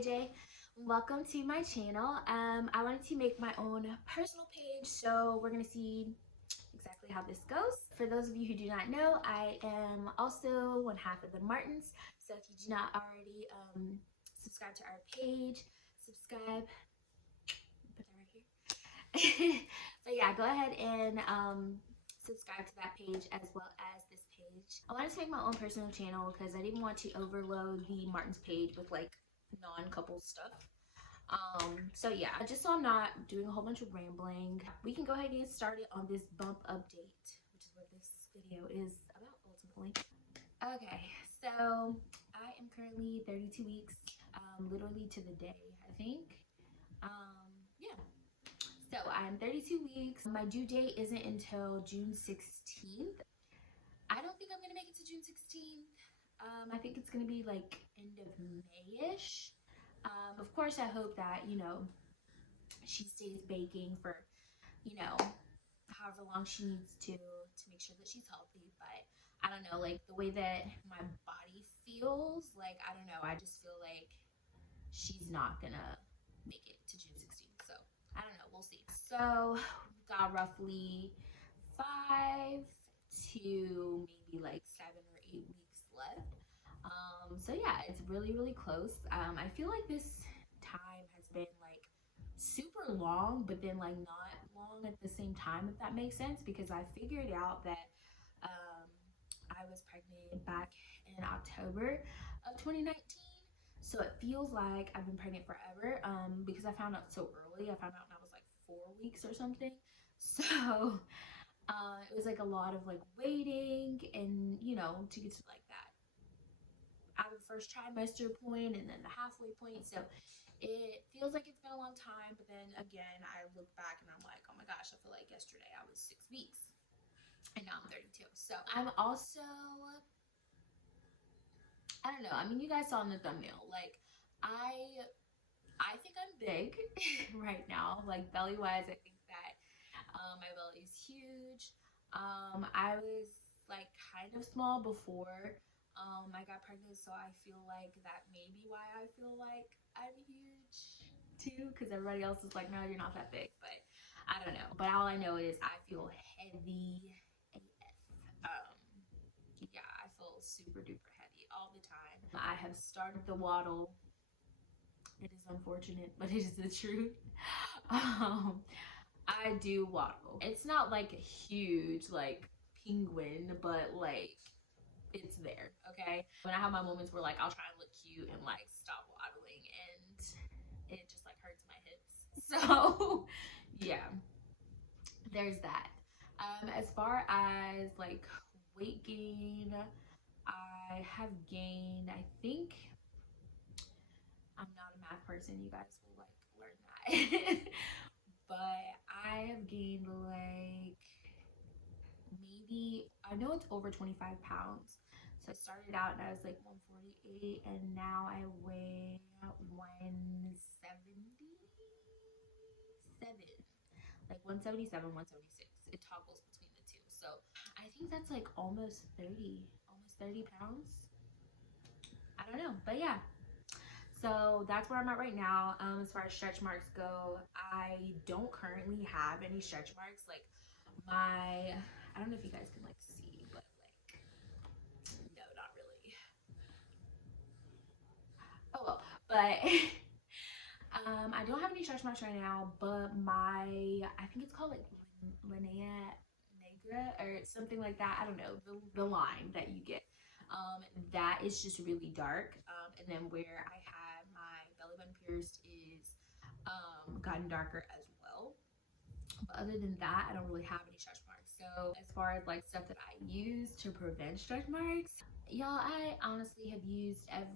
JJ. Welcome to my channel. I wanted to make my own personal page, so we're gonna see exactly how this goes. For those of you who do not know, I am also one half of the Martins. So if you do not already subscribe to our page, subscribe. Put that right here. But yeah, go ahead and subscribe to that page as well as this page. I wanted to make my own personal channel because I didn't want to overload the Martins page with like non-couple stuff. So yeah, just so I'm not doing a whole bunch of rambling, we can go ahead and get started on this bump update, which is what this video is about ultimately. Okay, so I am currently 32 weeks, literally to the day, I think. Yeah. So I'm 32 weeks. My due date isn't until June 16th. I don't think I'm gonna make it to June 16th. I think it's gonna be like end of May-ish. Of course, I hope that, she stays baking for, however long she needs to make sure that she's healthy. But I don't know, like the way that my body feels, like, I don't know, I just feel like she's not gonna make it to June 16th. So I don't know, we'll see. So we've got roughly 5 to maybe like 7 or 8 weeks left. So yeah, it's really, really close. I feel like this time has been like super long, but then like not long at the same time, if that makes sense, because I figured out that I was pregnant back in October of 2019. So it feels like I've been pregnant forever, because I found out so early. I found out when I was like 4 weeks or something. So it was like a lot of like waiting and, to get to like that out of the first trimester point and then the halfway point. So it feels like it's been a long time, but then again, I look back and I'm like, oh my gosh, I feel like yesterday I was 6 weeks and now I'm 32. So I'm also, I don't know. I mean, you guys saw in the thumbnail, like I think I'm big right now, like belly wise. I think that my belly is huge. I was like kind of small before I got pregnant, so I feel like that may be why I feel like I'm huge too, because everybody else is like, no, you're not that big. But I don't know. But all I know is I feel heavy AF. Yeah, I feel super duper heavy all the time. I have started the waddle. It is unfortunate, but it is the truth. I do waddle. It's not like a huge like penguin, but like it's there, okay? When I have my moments where like I'll try and look cute and like stop waddling and it just like hurts my hips. So yeah, there's that. As far as like weight gain, I have gained, I think, I'm not a math person, you guys will like learn that. But I have gained like maybe, I know it's over 25 pounds. So I started out and I was like 148 and now I weigh 177, like 177, 176. It toggles between the two. So I think that's like almost 30 pounds. I don't know, but yeah. So that's where I'm at right now. As far as stretch marks go, I don't currently have any stretch marks. Like I don't know if you guys can like see, but like, no, not really. Oh well, but I don't have any stretch marks right now, but I think it's called like linea negra or something like that. I don't know, the line that you get. That is just really dark. And then where I had my belly button pierced is gotten darker as well. But other than that, I don't really have any stretch marks. So as far as like stuff that I use to prevent stretch marks, y'all, I honestly have used I'm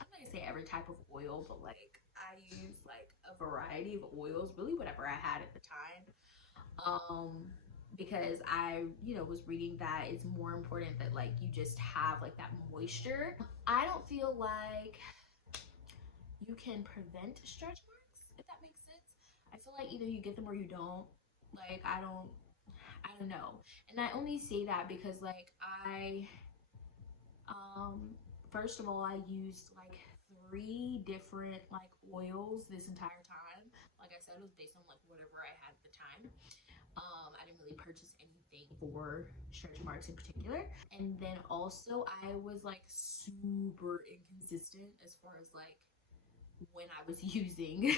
not gonna say every type of oil, but like I use like a variety of oils, really whatever I had at the time. Because I, was reading that it's more important that like you just have like that moisture. I don't feel like you can prevent stretch marks, if that makes sense. I feel like either you get them or you don't. Like I don't know. And I only say that because like I First of all, I used like 3 different like oils this entire time. Like I said, it was based on like whatever I had at the time. I didn't really purchase anything for stretch marks in particular. And then also I was like super inconsistent as far as like when I was using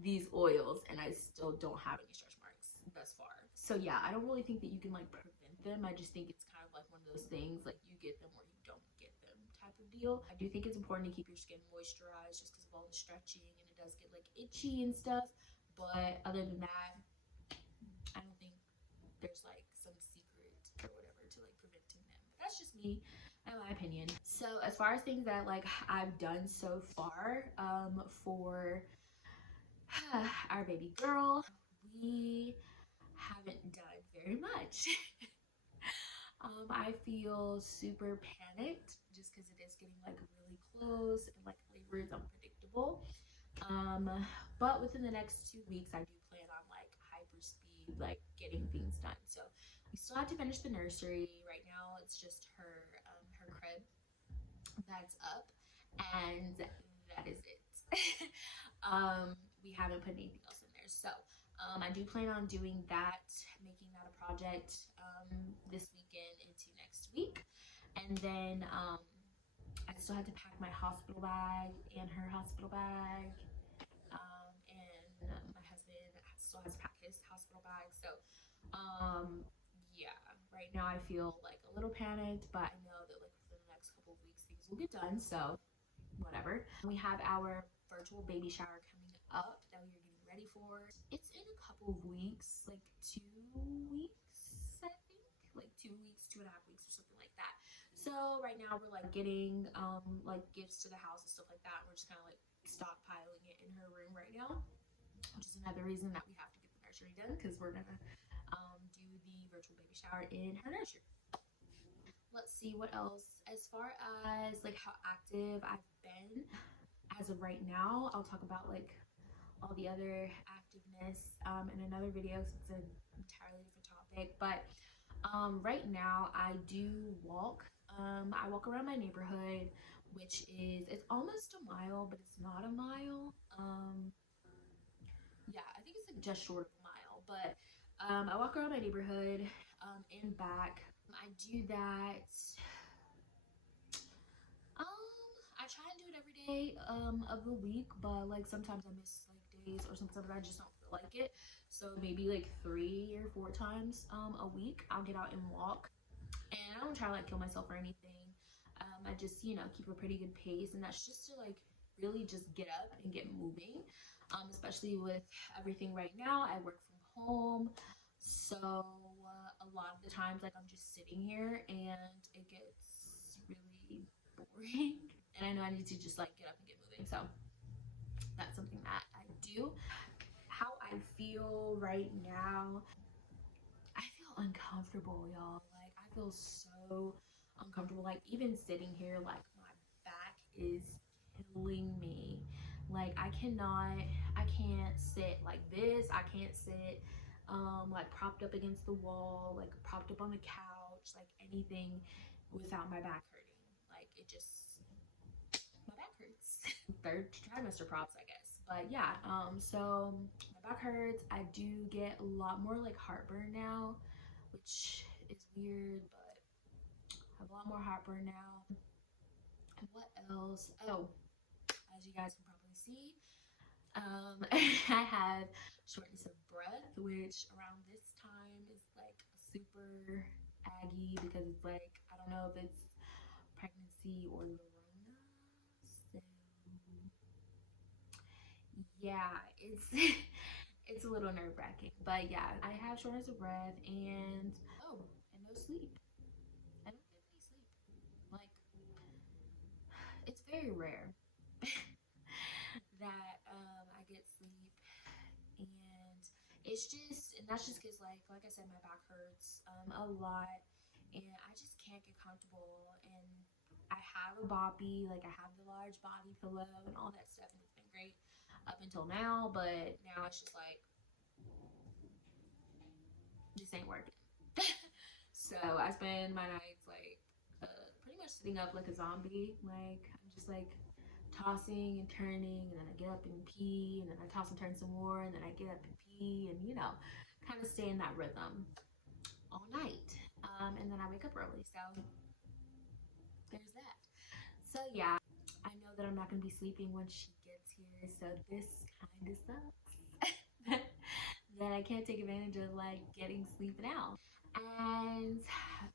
these oils, and I still don't have any stretch marks thus far. So yeah, I don't really think that you can like prevent them. I just think it's kind of like one of those things, like you get them or you don't get them type of deal. I do think it's important to keep your skin moisturized just because of all the stretching, and it does get like itchy and stuff. But other than that, I don't think there's like some secret or whatever to like preventing them. But that's just me, in my opinion. So as far as things that like I've done so far, for our baby girl, we haven't done very much. I feel super panicked just because it is getting like really close, and like labor is unpredictable. Um, but within the next 2 weeks, I do plan on like hyper speed, like getting things done. So we still have to finish the nursery. Right now, it's just her crib that's up, and that is it. We haven't put anything else in there. So I do plan on doing that, making that a project this weekend into next week. And then I still have to pack my hospital bag and her hospital bag. And my husband still has to pack his hospital bag. So yeah, right now I feel like a little panicked, but I know that like within the next couple of weeks things will get done. So whatever. We have our virtual baby shower coming up that we are getting ready for. It's in a couple of weeks, like 2 weeks, I think, like 2 weeks, 2.5 weeks, or something like that. So right now we're like getting like gifts to the house and stuff like that. We're just kind of like stockpiling it in her room right now, which is another reason that we have to get the nursery done, because we're gonna do the virtual baby shower in her nursery. Let's see what else. As far as like how active I've been as of right now, I'll talk about like all the other activeness in another video, because it's an entirely different topic. But right now I do walk. I walk around my neighborhood, which is, it's almost a mile, but it's not a mile. Yeah, I think it's like just short of a mile. But I walk around my neighborhood and back. I do that. I try and do it every day of the week, but like sometimes I miss like days, or sometimes I just don't feel like it. So maybe like 3 or 4 times a week I'll get out and walk. And I don't try to like kill myself or anything. I just, keep a pretty good pace, and that's just to like really just get up and get moving. Especially with everything right now, I work from home, so a lot of the times like I'm just sitting here and it gets really boring, and I know I need to just like get up and get moving. So that's something that I do. How I feel right now, I feel uncomfortable, y'all. Like I feel so uncomfortable. Like even sitting here, like my back is killing me. Like I can't sit like this. I can't sit like propped up against the wall, like propped up on the couch, like anything without my back hurting. Like it just, my back hurts. Third trimester props, I guess. But yeah, so my back hurts. I do get a lot more like heartburn now, which is weird, but I have a lot more heartburn now. And what else? Oh, as you guys can probably see, I have shortness of breath, which around this time is like super aggy, because it's like, I don't know if it's pregnancy or the Rona. So yeah, it's it's a little nerve-wracking. But yeah, I have shortness of breath, and oh, and no sleep. I don't get any sleep. Like, it's very rare that I get sleep, and and that's just because like I said, my back hurts a lot, and I just can't get comfortable. And I have a boppy, like I have the large body pillow and all that stuff, and it's been great up until now, but now it's just like, this ain't working. So I spend my nights like pretty much sitting up like a zombie. Like I'm just like tossing and turning, and then I get up and pee, and then I toss and turn some more, and then I get up and pee, and you know, kind of stay in that rhythm all night. And then I wake up early, so there's that. So yeah, I know that I'm not gonna be sleeping when she gets here, so this kind of sucks. That I can't take advantage of like getting sleep now. And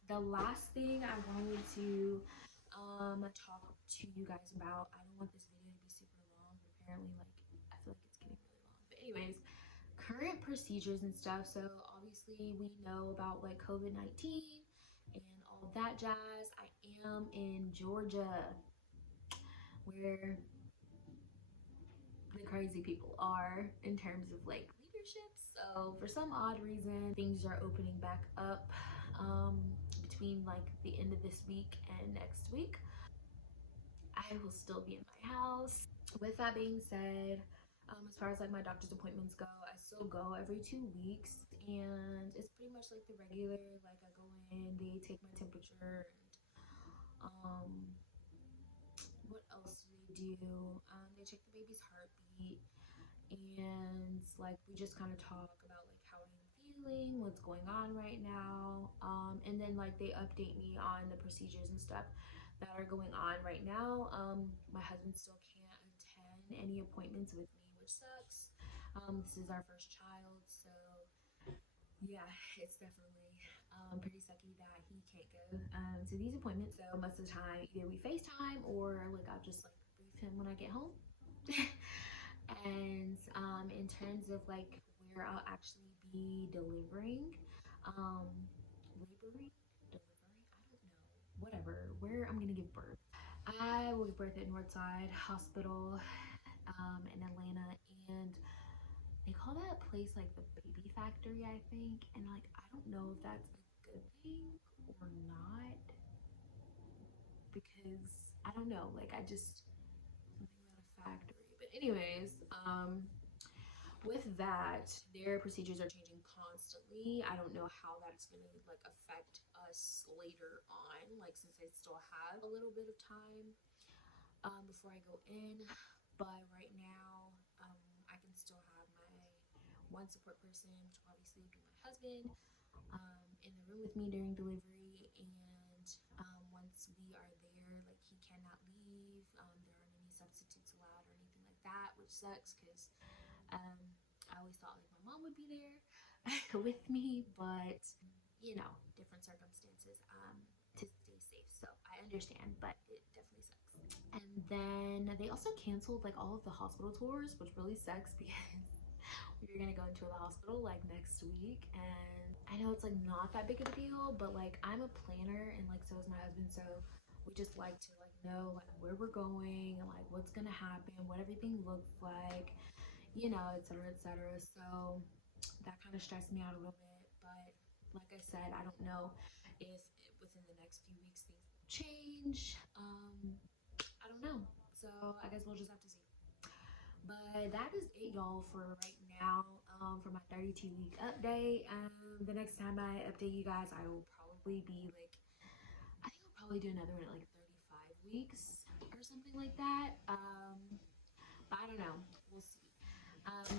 the last thing I wanted to talk to you guys about, I don't want this video to be super long, but apparently like I feel like it's getting really long. But anyways, current procedures and stuff. So obviously we know about like COVID-19 and all of that jazz. I am in Georgia where the crazy people are in terms of like leadership. So for some odd reason, things are opening back up between like the end of this week and next week. I will still be in my house. With that being said, as far as like my doctor's appointments go, I still go every 2 weeks, and it's pretty much like the regular. Like I go in, they take my temperature, and what else do they do? They check the baby's heartbeat, and like we just kind of talk about like how I'm feeling, what's going on right now, and then like they update me on the procedures and stuff that are going on right now. My husband still can't attend any appointments with me, which sucks. This is our first child, so yeah, it's definitely pretty sucky that he can't go to these appointments. So most of the time, either we FaceTime or like I'll just like brief him when I get home. And in terms of like where I'll actually be delivering, laboring, delivering, I don't know, whatever, where I'm gonna give birth. I will give birth at Northside Hospital in Atlanta, and they call that place like the baby factory, I think. And like I don't know if that's a good thing or not, because I don't know, like I just something about a factory. But anyways, with that, their procedures are changing constantly. I don't know how that's gonna like affect us later on, like since I still have a little bit of time before I go in. But right now, I can still have my one support person, which will obviously be my husband, in the room with me during delivery. And once we are there, like he cannot leave. There aren't any substitutes allowed or anything like that, which sucks because I always thought like my mom would be there with me, but you know, different circumstances to stay safe. So I understand, but it definitely sucks. And then they also canceled like all of the hospital tours, which really sucks because we're gonna go into the hospital like next week. And I know it's like not that big of a deal, but like I'm a planner and like so is my husband, so we just like to like know like where we're going and like what's gonna happen, what everything looks like, you know, etc., etc. So that kind of stressed me out a little bit. But like I said, I don't know if within the next few weeks things will change. I don't know. So I guess we'll just have to see. But that is it, y'all, for right now. For my 32-week update. The next time I update you guys, I will probably be like, I think I'll probably do another one at like 35 weeks or something like that. But I don't know. We'll see.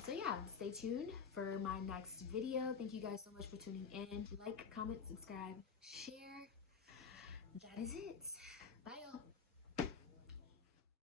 So yeah, stay tuned for my next video. Thank you guys so much for tuning in. Like, comment, subscribe, share. That is it.